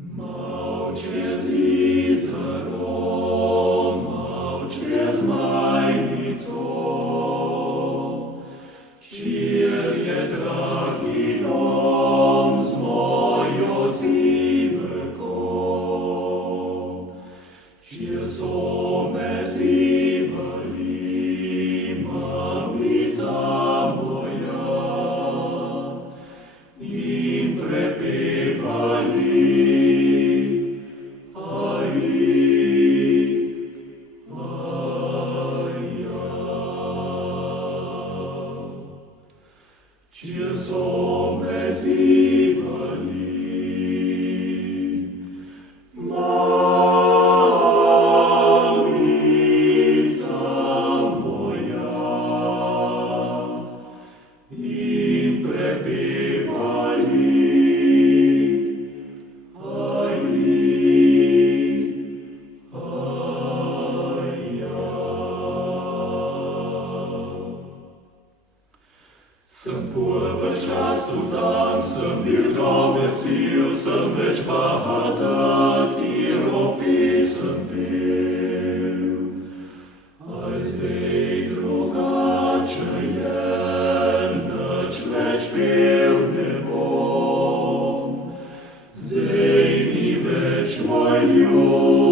Małcie zaro, małcie zmajnico, Čirje dragi dom z mojo zibelko, Čir so me zibali, mamica moja, in prepevali, Čir so me zibali, mamica moja, in prepevali, Sem pur ves času tam, sem bil vesil, sem več bahata, katero pesem pel. Aj zdaj drugače je, nič več pel ne bom. Zdaj ni več moj ljub,